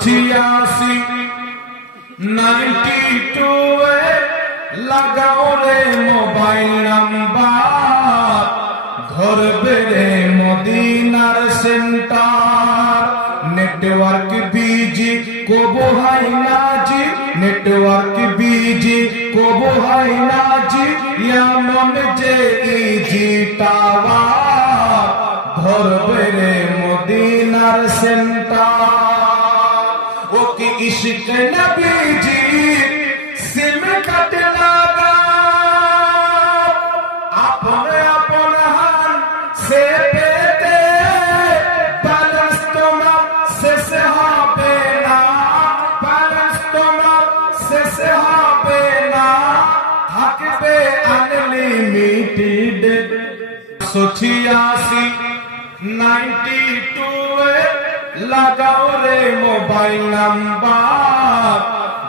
ছিয়াশি ninety two লাগাও রে মোবাইল নাম্বার। ধরবে রে মদিনার সেন্টার। নেটওয়ার্ক বিজি, কবো হাই নাজি। নেটওয়ার্ক বিজি, কবো হাই নাজি। এমন যে ইজি টাওয়ার। ধরবে রে মদিনার সেন্টার। কি ইশক নবীজি সিম কাট লাগা আপন আপন হান সে পেতে ব্যালেন্স তোমার শেষ হবে না ব্যালেন্স তোমার শেষ হবে না থাকবে আনলিমিটেড ছিয়াশি নাইনটি টু লাগাও রে মোবাইল নাম্বার,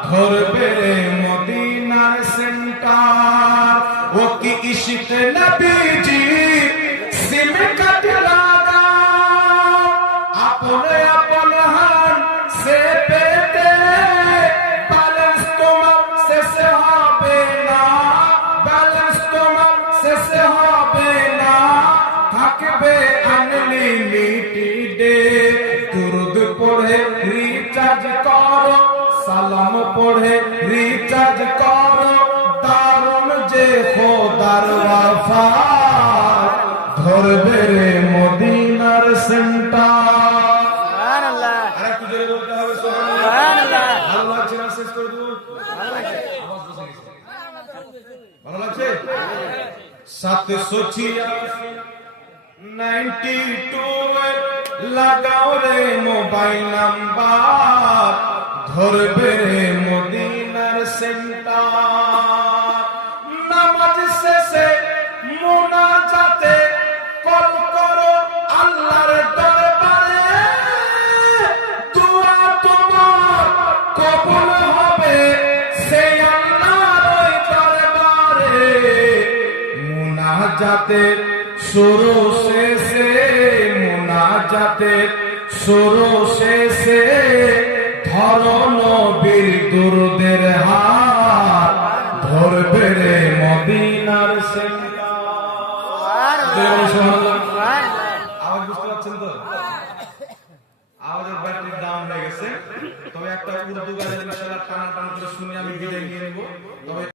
ধরবে রে মদিনার সেন্টার ও কি ইশক নবীজি সিম কাট লাগা আপন আপন হান থাকবে আনলিমিটেড সালাম পড়ে রিচার্জ করো। দারুণ যে খোদার ওয়াফা। ধরবে রে মদিনার সেন্টার সুবহানাল্লাহ। আর একটু জোরে বলতে হবে সুবহানাল্লাহ। ভালো লাগছে না শেষ করে দেবো? ভালো লাগছে? সাতশো ছিয়াশি নাইনটি টু লাগাও রে মোবাইল নাম্বার। ধরবে মদিনার সেন্টার। নামাজ শেষে মোনাজাতে কল করো আল্লাহর দরবারে। দোয়া তোমার কবুল হবে সেই আল্লাহর দরবারে। মুনাজাতের শুরু শেষে মুনাজাতের শুরু শেষে আওয়াজ তো? আওয়াজের ব্যাটারির দাম হয়ে তবে একটা উর্দু গানের টানা টান করে শুনে আমি বিদায় নিয়ে নেব। তবে